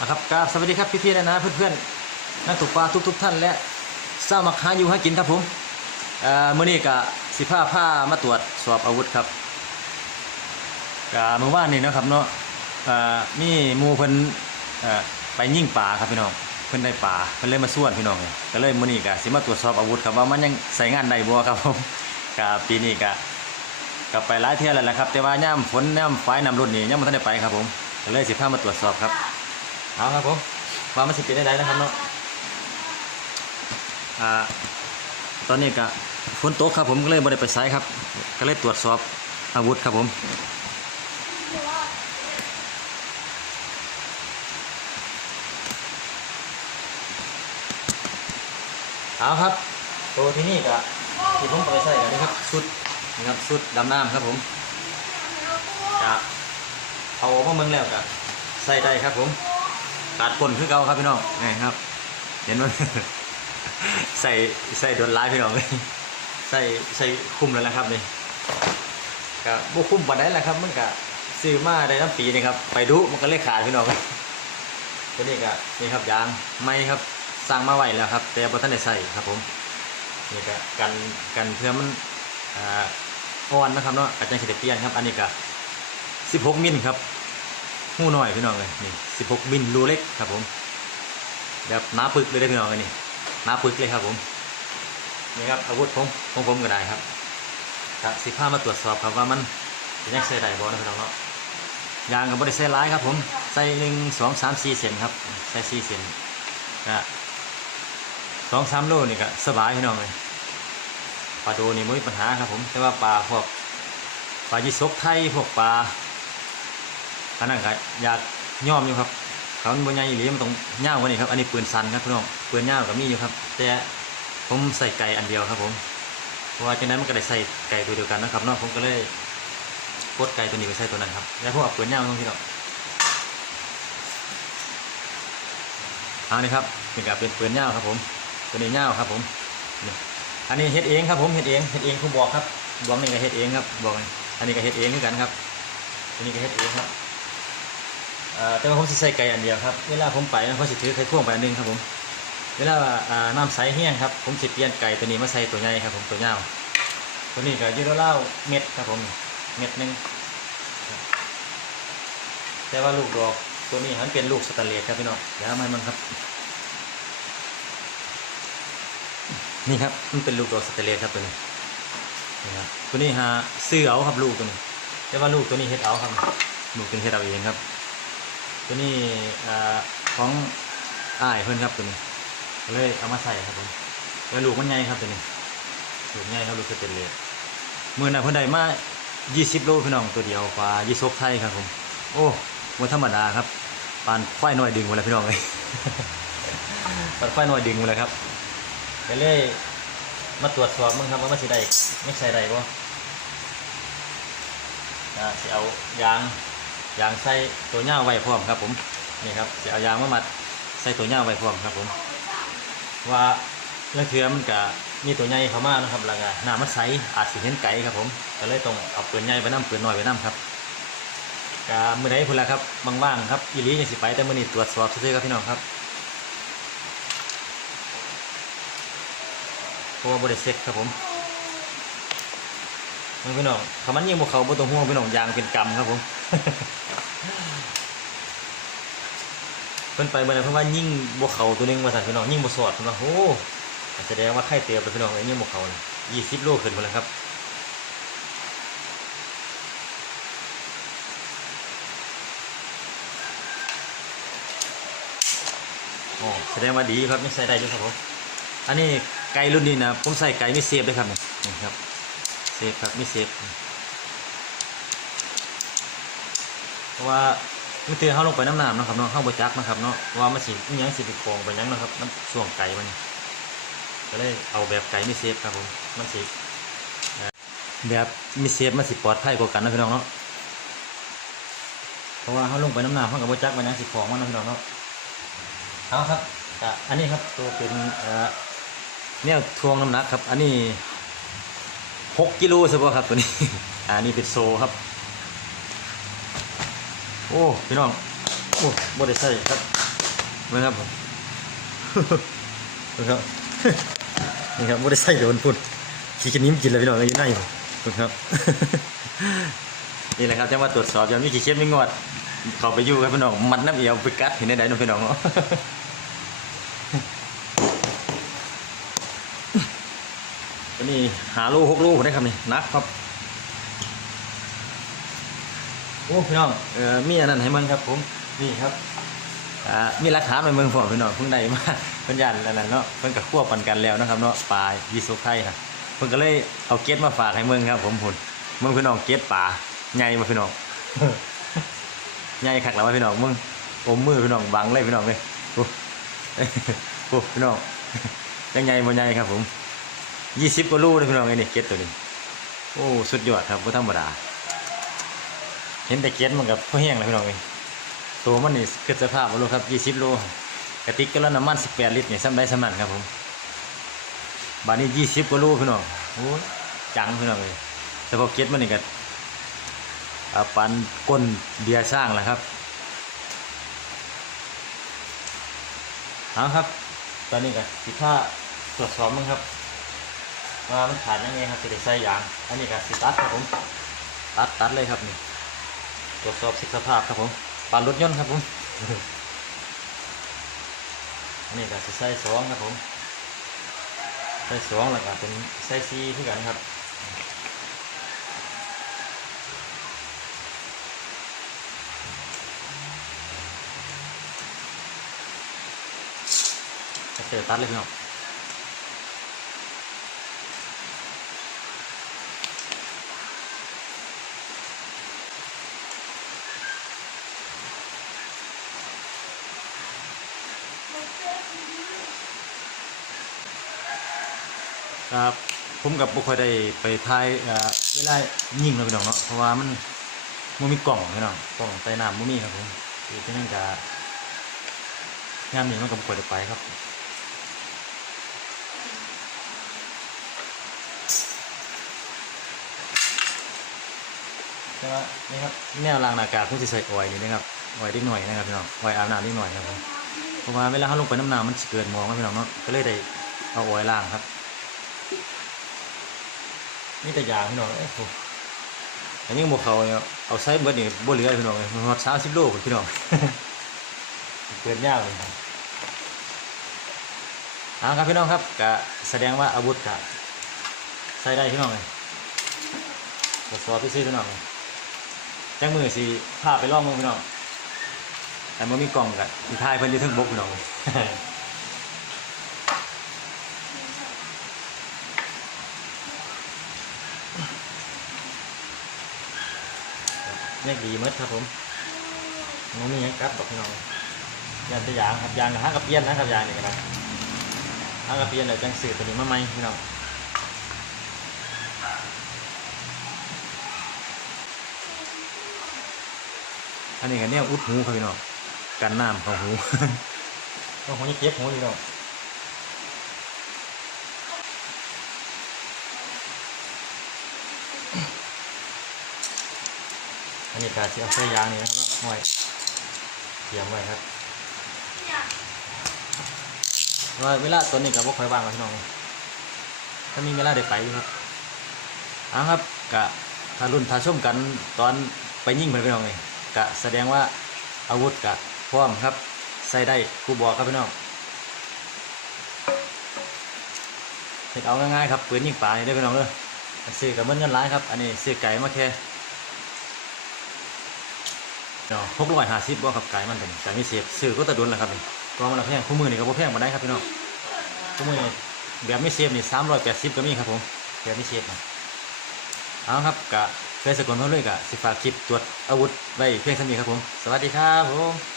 นะครับกราบสวัสดีครับพี่ๆนะนะเพื่อนๆนักตกปลาทุก ๆ ท่านและเศร้ามาค้าอยู่ให้กินครับผมเมื้อนี้ก็สิผ้าผ้ามาตรวจสอบอาวุธครับก็เมื่อวานนี้นะครับเนาะเอ่อมีหมู่เพิ่นไปยิ่งปลาครับพี่น้องเพิ่นได้ปลาเพิ่นเลยมาส่วนพี่น้องก็เลยมื้อนี้ก็สิมาตรวจสอบอาวุธครับว่ามันยังใช้งานได้บ่ครับผมก็ปีนี้ก็ก็ไปหลายเที่ยวแล้วแหละครับ แต่ว่าย่ำฝนย่ำไฟน้ำรุ่นนี่ยังบ่ทันได้ไปครับผมก็เลยสิพามาตรวจสอบครับ เอาครับผมว่ามันสิเป็นได้ไดนะครับเนาะอ่าตอนนี้ก็ฝนตกครับผมก็เลยบ่ได้ไปไสครับ ก็เลยตรวจสอบอาวุธครับผมเอาครับตัวที่นี่ก็ที่ผมไปใส่กันนี่ครับสุดนะครับสุดดำน้ำครับผมจะเอาออกมาเมืองแล้วก็ใส่ได้ครับผม ขาดปนคือเก่าครับพี่น้องนี่ครับ เห็นไหมใส่ใส่โดนร้ายพี่น้องเลยใส่ใส่คุ้มแล้วนะครับนี่ก็บ่คุ้มปานใดแหละครับมันก็ซื้อมาได้น้ำปีนี่ครับไปดูมันก็เลยขาดพี่น้องตัวนี้ก็นี่ครับยางไม้ครับสั่งมาไว้แล้วครับ แต่บ่ทันได้ใส่ครับผมนี่ก็กันกันเพื่อมันอ่อนนะครับเนาะอาจจะสิได้เปียนครับ อันนี้ก็16มิลครับ หูหน่อยพี่น้องเลยนี่16มิลรูเล็กครับผมแบบหนาปึกเลยได้พี่น้องเลยนี่หนาปึกเลยครับผมนี่ครับอาวุธผมของผมก็ได้ครับกะสิผ้ามาตรวจสอบครับว่ามันจะยังใส่ได้บ่นะพี่น้องเนาะยางกับบริใส่ร้ายครับผมใส่หนึ่งสองสามสี่เซนครับใส่สี่เซนนะสองสามโลนี่ก็สบายพี่น้องเลยปลาโดนี่ไม่มีปัญหาครับผมแต่ว่าปลาพวกปลายิสกไทยพวกปลา อันนั้นก็อยากย่อมอยู่ครับเขาบนใหญ่อีหลีมันต้องย่าวกว่านี้ครับ อันนี้ปืนสั้นครับพี่น้องปืนย่าวก็มีอยู่ครับ แต่ผมใส่ไก่อันเดียวครับ ผม เพราะว่าจากนั้นมันก็ได้ใส่ไก่ตัวเดียวกันนะครับเนาะผมก็เลยปลดไก่ตัวนี้ไปใส่ตัวนั้นครับแล้วพวกปืนย่าวต้องพี่น้องเอานี่ครับนี่ก็เป็นปืนย่าวครับ ผมตัวนี้ย่าวครับ ผมอันนี้เฮ็ดเองครับผมเฮ็ดเองเฮ็ดเองคุณบอกครับบอกนี่ก็เฮ็ดเองครับบอกนี่อันนี้ก็เฮ็ดเองเหมือนกันครับอันนี้ก็เฮ็ดเองครับ แต่ว่าผมสิใส่ไก่อันเดียวครับเวลาผมไปผมสิถือไข่ควงไปอันนึงครับผมเวลาน้ำใสแห้งครับผมสิเปลี่ยนไก่ตัวนี้มาใส่ตัวใหญ่ครับผมตัวยาวตัวนี้ก็อยูโรเล่าเม็ดครับผมเม็ดหนึงครับแต่ว่าลูกดอกตัวนี้มันเป็นลูกสแตนเลสครับพี่น้องเดี๋ยวเอามันมันครับ นี่ครับมันเป็นลูกดอกสแตนเลสครับตัวนี้นี่ครับตัวนี้หาซื้อเอาครับลูกตัวนี้ แต่ว่าลูกตัวนี้เฮ็ดเอาครับลูกตัวนี้เฮ็ดเอาเองครับ ตัวนี้ของอ้ายเพื่อนครับตัวนี้ก็เลยเอามาใส่ครับผมแล้วลูกมันใหญ่ครับตัวนี้ลูกใหญ่ครับลูกสเตนเลสมือน่ะเพื่อนได้มา20 โลพี่น้องตัวเดียวกว่ายี่สกไทยครับผม โอ้มันธรรมดาครับปานไฟหน่อยดึงมาแล้วพี่น้องเลยปานไฟหน่อยดึงมาแล้วครับก็เลยมาตรวจสอบมึงครับว่ามันสิได้ไม่ใส่ได้บ่อ่าสิเอายาง ยางใส่ตัวเน่าไว้พร้อมครับผมนี่ครับจะเอายางมามัดใส่ตัวเน่าไว้พร้อมครับผม ว่าเรื่องเทือมันก็มีตัวใหญ่เข้ามานะครับแล้วก็น้ำมันใสอาจสิเห็นไก่ครับผมก็เลยต้องเอาปืนใหญ่ไปน้ำเปลือนน้อยไปน้ำครับก็มื่อใดพุ่นละครับว่างๆครับอีหลียังสิไปแต่มื่อนี้ตรวจสอบซื่อๆครับพี่น้องครับเพราะว่าบริเซ็ตครับผมพี่น้องคำมันยิงพวกเขาบนตัวห่วงพี่น้องยางเป็นกำครับผม เพิ่นไปเมื่อไหร่เพิ่นว่ายิ่งบวเขาตัวนึงมาสั่นพี่น้องยิ่งบวสอดเพิ่นว่าโอ้แสดงว่าไข่เตียวไปพี่น้องไอ้ยิ่งบวเขายี่สิบโลขึ้นหมดแล้วครับโอ้แสดงว่าดีครับไม่ใส่ได้ด้วยครับผมอันนี้ไก่รุ่นนี้นะผมใส่ไก่ไม่เซฟด้วยครับนี่นี่ครับเซฟครับไม่เซฟเพราะว่า มันคือเขาลงไปน้ำน้ำนะครับเนาะเข้าบจักนะครับเนาะว่ามันสิอิหยังสิไปกองไปยังนะครับน้ำช่วงไก่มันก็เลยเอาแบบไก่ไม่เซฟครับผมมันสิเอ่อแบบไม่เซฟมันสิปลอดภัยกว่ากันนะพี่น้องเนาะเพราะว่าเขาลงไปน้ำน้ำเขากับบจักมันยังสิของมันนะพี่น้องเนาะเอาครับอันนี้ครับตัวเป็นเอ่อแนวทวงน้ำหนักครับ อันนี้หกกิโลใช่ป่ะครับตัวนี้อันนี้เป็นโซครับ โอ้ พี่น้อง โอ้บ่ได้ใส่ครับมาครับผมนี่ครับ นี่ครับไม่ได้ใส่โดนพุ่นขี้กระนิ้มกินเลยพี่น้องเลยอยู่ในอยู่นี่ครับ นี่แหละครับจะมาตรวจสอบยังมีขี้เค็มไม่งอดเขาไปอยู่กับพี่น้อง มัดน้ำเอียวไปกัดเห็นได้ไหนน้องพี่น้องเนาะอันนี้หาลูกหกลูกได้ครับนี่นักครับ โอ้พี่น้องเออมีอันนั้นให้มึงครับผมนี่ครับอ่ามีหลักฐาในเมืองฝอพี่น้องเพิ่งได้มาเพิ่นยันแล้วนั่นเนาะเพิ่นก็ควบกันกันแล้วนะครับเนาะปลายีโซไข่ครับเพิ่นก็เลยเอาเก็ดมาฝากให้เมืองครับ ผมพุ่นเมืองพี่น้องเก็ดปลาใหญ่มาพี่น้องใหญ่คักแล้วว่าพี่น้องมึงอมมือพี่น้องบังเลยพี่น้องเลยโอ้โอ้พี่น้องยังใหญ่บ่ใหญ่ครับผมยี่สิบกว่าลูกเลยพี่น้องไอ้นี่เก็ดตัวนี้โอ้สุดยอดครับบ่ธรรมดา เห็นแต่เก็ดมันกับพ่อแห้งเลยพี่น้องเองตัวมันนี่เกิดสภาพบ่รู้ครับยี่สิบโลกระติกก็และน้ำมันสิบแปดลิตรเนี่ซ้ำได้ซ้ำมันครับผมบานนี้ยี่สิบกว่าโลพี่น้องโอ้จังพี่น้องเลยแต่พอเก็ดมันนี่ก็อ่าปันก้นเบียร์สร้างแหละครับเอาครับ ตอนนี้ก็สิผ้าตรวจสอบมั้งครับว่ามันขาดยังไงครับสิได้ใส่ยาง อันนี้ก็สิตัดครับผม ตัดตัดเลยครับนี่ ตรวจสอบสิสภาพครับผมปานรถยนต์ครับผมนนี้ก็สิใส่สองครับผมใส่สองแล้วก็เป็นใส่ซีที่กันครับเจอตัดเลยพี่น้อง ครับผมกับบุคอยได้ไปถ่ายเวลายิงเลยพี่น้องเนาะเพราะว่ามันมันมีกล่องพี่น้องกล่องใต้น้ำมันมีครับผมอีกที่นั่นก็งานนี้มันกับบุคอยได้ไปครับแต่ว่านี่ครับแนวรางอากาศผมจะใส่ออยนี่นะครับออยล์เล็กหน่อยนะครับพี่น้องออยอาบน้ำเล็กหน่อยครับผมเพราะว่าเวลาเขาลงไปน้ำหน้ำมันเกินมองครับพี่น้องเนาะก็เลยได้เอาออยล์ล้างครับ นี่แต่ยางพี่น้องเอ้ยโหอันนี้บวเขาเนี่ยเอาใช้เบิดนี่บ่เหลือพี่น้องเลยมันฮอดสามสิบโลพี่น้องเกินยากเลยครับเอาครับพี่น้องครับกะแสดงว่าอาวุธกะใช้ได้พี่น้องเลยตรวจสอบพี่ซื้อพี่น้องเลยจังมือสิพาไปล่องมือพี่น้องแต่มันมีกล่องกะที่ทายเพิ่นอยู่เทึงบกพี่น้อง แยกดีหมดครับผมมันมีหยังกัดตกพี่น้องยางตัวอย่างครับยางกับห้างกับเปียนนะครับยางนี่ก็ได้ห้างกับเปียนเดี๋ยวจังสื่อตัวนี้มาใหมพี่น้องอันนี้ก็เนี่ยอุดหูครับพี่น้องกันน้ำของหูต้องหูนี่เก็บหูพี่น้อง อันนี้การที่เอาใส่ยางนี่นะครับห้อยเตรียมไว้ครับว่าเวลาตัวนี้กับพวกคอยว่างครับพี่น้องถ้ามีเวลาได้ไปครับเอาครับกะถ้ารุ่นถ้าชมกันตอนไปยิ่งไปพี่น้องเลยกะแสดงว่าอาวุธกะพร้อมครับใส่ได้กูบอกครับพี่น้องเห็นเอาง่ายๆครับปืนยิงปลาได้พี่น้องเลยซื้อกับเงินเงินร้ายครับ อันนี้ซื้อไก่มาแค่ หกร้อยห้าสิบบ่ครับไก่มันเป็นไก่มีเสียบซื้อก็ตะดุนแหละครับนี่ก็มันละแพงคู่มือนี่ก็บ่แพงมาได้ครับพี่น้องคู่มือแบบไม่เสียบนี่สามร้อยแปดสิบก็มีครับผมแบบไม่เสียบนะเอาครับกะเคยสกลเท่าเลยกะสิฝากคลิปตรวจอาวุธไว้เพียงเท่านี้ครับผม สวัสดีครับผม